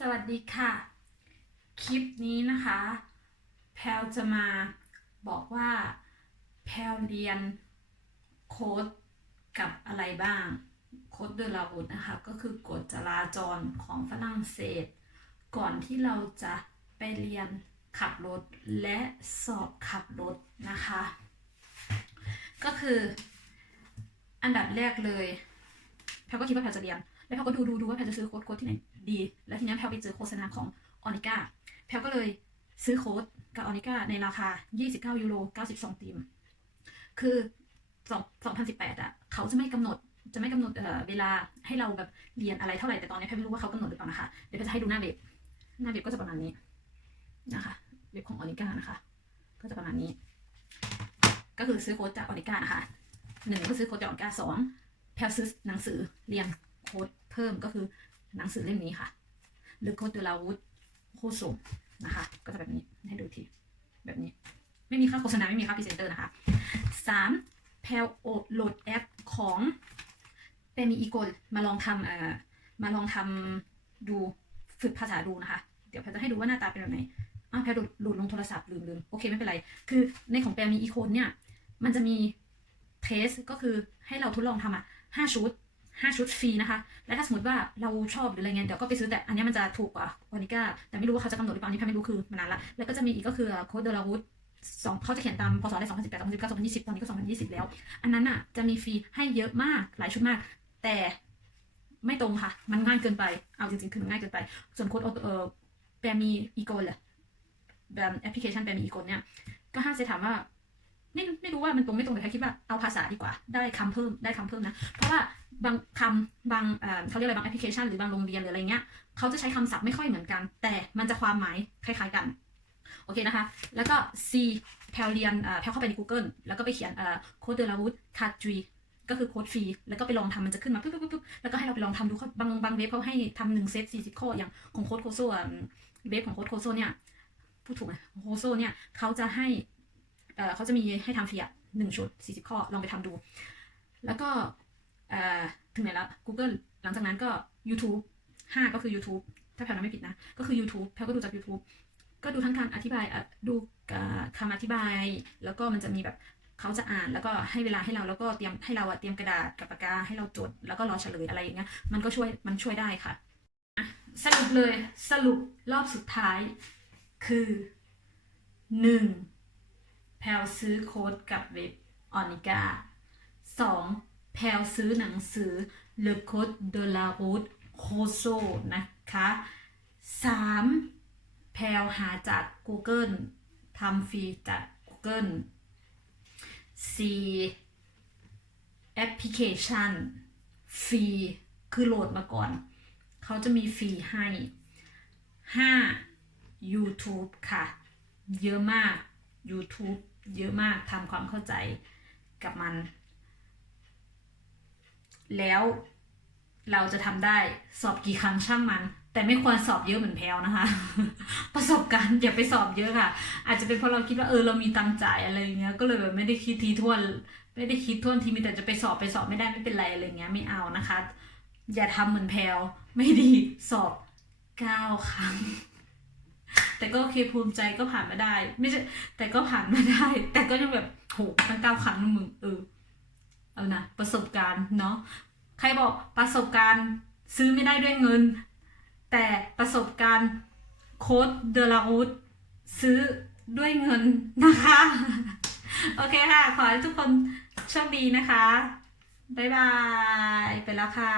สวัสดีค่ะ คลิปนี้นะคะ แพลจะมาบอกว่า แพลเรียนโค้ดกับอะไรบ้าง โค้ดเดยลาวุธนะคะ ก็คือกฎจราจรของฝรั่งเศส ก่อนที่เราจะไปเรียนขับรถและสอบขับรถนะคะ ก็คืออันดับแรกเลย แพลก็คิดว่าแพลจะเรียน แล้วแพลก็ดูดูดูว่าแพลจะซื้อโค้ดโค้ดที่ไหนดี แล้วทีนี้แพลไปเจอโฆษณาของออนิก้าแพลก็เลยซื้อโค้ดกับออนิก้าในราคา 29 ยูโร 92ตีมคือ2 2018อะเขาจะไม่กำหนดจะไม่กำหนดเเวลาให้เราแบบเรียนอะไรเท่าไหร่แต่ตอนนี้แพลไม่รู้ว่าเขากำหนดหรือเปล่านะคะ เดี๋ยวแพลจะให้ดูหน้าเว็บ หน้าเว็บก็จะประมาณนี้นะคะ เว็บของออนิก้านะคะ ก็จะประมาณนี้ ก็คือซื้อโค้ดจากออนิก้านะคะหนึ่งก็ซื้อโค้ดจากออนิก้าสองแพลซื้อหนังสือเรียน ค้ดเพิ่มก็คือหนังสือเล่มนี้ค่ะ หรือโค้ดเดลาวูดโค้ดส่งนะคะ ก็จะแบบนี้ให้ดูทีแบบนี้ ไม่มีค่าโฆษณาไม่มีค่าพรีเซนเตอร์นะคะสามแพลโอโหลดแอปของเปมีอีโกมาลองทำเอ่อมาลองทำดูฝึกภาษาดูนะคะ เดี๋ยวแพลจะให้ดูว่าหน้าตาเป็นแบบไหนอ้าวแพลโหลดลดลงโทรศัพท์ลืมลืมโอเคไม่เป็นไร คือในของแปลมีอีโคนเนี่ย มันจะมีเทสก็คือให้เราทดลองทำอะห้าชุด ห้าชุดฟรีนะคะ และถ้าสมมติว่าเราชอบหรืออะไรเงี้ยเดี๋ยวก็ไปซื้อแต่อันนี้มันจะถูกกว่าวานิก้าแต่ไม่รู้ว่าเขาจะกำหนดหรือเปล่านี่แพลไม่รู้คือมานานละแล้วก็จะมีอีกก็คือโค้ดเดลาวูดสองเขาจะเขียนตามพศอะไรสองพันสิบแปดสองพันสิบเก้าสองพันยี่สิบตอนนี้ก็สองพันยี่สิบแล้ว อันนั้นอะจะมีฟรีให้เยอะมากหลายชุดมาก แต่ไม่ตรงค่ะ มันง่ายเกินไปเอาจริงๆคือมันง่ายเกินไป ส่วนโค้ดเออแปลมีอีโกนแหละแบบแอปพลิเคชันแปลมีอีโกนเนี่ยก็ห้าจะถามว่า ไม่ไม่รู้ว่ามันตรงไม่ตรงแต่แค่คิดว่าเอาภาษาดีกว่า ได้คำเพิ่มได้คำเพิ่มนะ เพราะว่าบางคำบางเขาเรียกอะไรบางแอปพลิเคชันหรือบางโรงเรียนหรืออะไรเงี้ยเขาจะใช้คำศัพท์ไม่ค่อยเหมือนกัน แต่มันจะความหมายคล้ายๆกันโอเคนะคะ แล้วก็ C แพลเรียนแพลเข้าไปใน Google แล้วก็ไปเขียนโค้ดเดลาวูดคาจีก็คือโค้ดฟรี แล้วก็ไปลองทำมันจะขึ้นมาปุ๊บปุ๊บปุ๊บแล้วก็ให้เราไปลองทำดูบางบางเว็บเขาให้ทำหนึ่งเซตสี่สิบข้ออย่างของโค้ดโคโซ่เว็บของโค้ดโคโซเนี่ยพูดถูกไหมโคโซเนี่ยเขาจะให้ เขาจะมีให้ทำฟรีอะหนึ่งชุดสี่สิบข้อลองไปทำดู แล้วก็ถึงไหนและ Google หลังจากนั้นก็ YouTube ห้าก็คือ YouTube ถ้าแพลนไม่ผิดนะ ก็คือ YouTube แพลก็ดูจาก YouTube ก็ดูทั้งการอธิบายดูคำอธิบาย แล้วก็มันจะมีแบบเขาจะอ่านแล้วก็ให้เวลาให้เราแล้วก็เตรียมให้เราเตรียมกระดาษกับปากกาให้เราจด แล้วก็รอเฉลยอะไรอย่างเงี้ยมันก็ช่วยมันช่วยได้ค่ะอะสรุปเลยสรุปรอบสุดท้ายคือหนึ่ง แพลซื้อโค้ดกับเว็บออนิก้าสองแพลซื้อหนังสือ Le Code de la Route c o s o นะคะสามแพลหาจาก Google ทำฟรีจาก Google สี่แอปพลิเคชันฟรี คือโหลดมาก่อน เขาจะมีฟรีให้ห้า YouTube ค่ะ เยอะมาก YouTube เยอะมากทำความเข้าใจกับมัน แล้วเราจะทำได้สอบกี่ครั้งช่างมัน แต่ไม่ควรสอบเยอะเหมือนแพลวนะคะ ประสบการณ์อย่าไปสอบเยอะค่ะ อาจจะเป็นเพราะเราคิดว่าเออเรามีตังค์จ่ายอะไรเงี้ยก็เลยแบบไม่ได้คิดทีท่วนไม่ได้คิดท่วนทีมีแต่จะไปสอบไปสอบไม่ได้ไม่เป็นไรอะไรเงี้ยไม่เอานะคะ อย่าทำเหมือนแพลวไม่ดีสอบเก้าครั้ง แต่ก็โอเคภูมิใจก็ผ่านมาได้ ไม่ใช่แต่ก็ผ่านมาได้ แต่ก็ยังแบบโหตั้งเก้าครั้งนะมึงเออเอานะประสบการณ์เนาะใครบอกประสบการณ์ซื้อไม่ได้ด้วยเงิน แต่ประสบการณ์โค้ดเดลารูดซื้อด้วยเงินนะคะ โอเคค่ะ ขอให้ทุกคนโชคดีนะคะ บ๊ายบาย ไปแล้วค่ะ